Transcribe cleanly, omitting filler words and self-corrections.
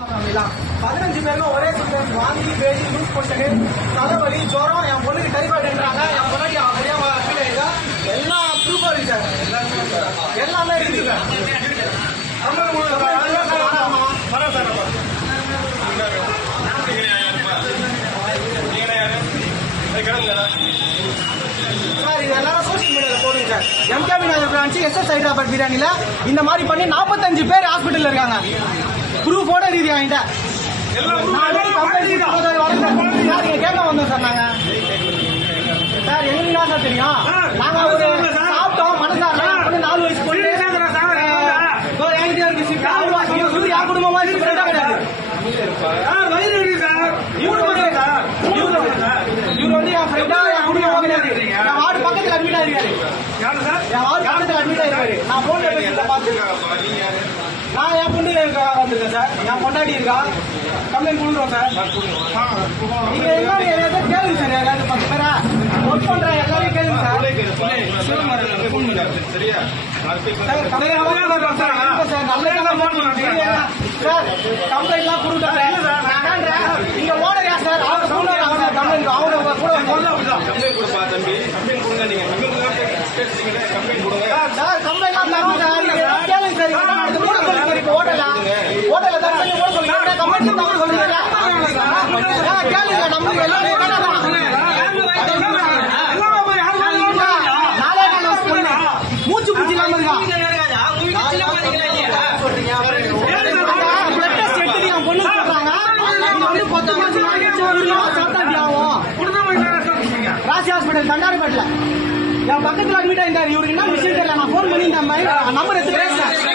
15 பேருக்கு ஒரே சிம்டம்ஸ் வாந்தி பேதி லூஸ் மோஷன் தலைவலி ஜுரம் என் பொண்ணுக்கு டைஃபாய்டுன்றாங்க என் பொண்ணாடி அப்படியே ஃபீல் ஆயிடுதா எல்லாம் ப்ரூஃபா இருக்கு சார் எல்லாமே இருக்கு சார் சார் இது எல்லாரும் சோசியல் மீடியால போடுங்க சார் எம்கேபி நகர் பிரான்ச் எஸ்எஸ் ஹைதராபாத் பிரியாணில இந்த மாதிரி பண்ணி 45 பேர் ஹாஸ்பிட்டல் இருக்காங்க ப்ரூஃபோட இருக்கு என்கிட்ட கேட்க வந்தோம் சார் நாங்க சார் எங்களுக்கு தான் சார் தெரியும் நாங்க ஒரு சாப்பிட்டோம் மனசார 4 வயசு பொண்ணு என் குடும்பமா கிடையாது இவரு வந்து என் ஃப்ரெண்டா என் குடும்பமா கிடையாது என் வார்டு பக்கத்துல அட்மிட் ஆயிருக்காரு என் வார்டு பக்கத்துல அட்மிட் ஆயிருக்காரு நான் போன்ல பேசிட்டு பார்த்து நான் என் பொண்ணு வந்திருக்கேன் சார் என் பொண்டாடி இருக்கா கம்ப்ளைண்ட் கொடுக்குறோம் சார் நீங்க எல்லாரும் கேளுங்க சார் யாராவது 10 பேரா ஒர்க் பண்ற எல்லாரும் கேளுங்க சார் கம்ப்ளைண்ட்லாம் கொடுக்குறேன் நீங்க ஓனர் யார் சார் அவர் சொல்லுவாங்க கம்ப்ளைண்ட் அவரு கூட சார் கம்ப்ளைண்ட்லாம் தரோம் சார் கேளுங்க சார் இப்போ ஹோட்டல்ல தான் சொல்லுங்க கம்ப்ளைண்ட் தான் சொல்லுங்க கேளுங்க நம்ம எல்லாரும் மூச்சு பூச்சி இல்லாம இருக்கா பொண்ணு சொல்றாங்க ராசி ஹாஸ்பிட்டல் தண்டாரிப்பேட்டில் என் பக்கத்தில் அட்மிட் ஆயிருந்தாரு இவருக்கு என்ன விஷயம் தெரியல நான் போன் பண்ணி இந்த மாதிரி நம்பர் எடுத்து பேசுறேன்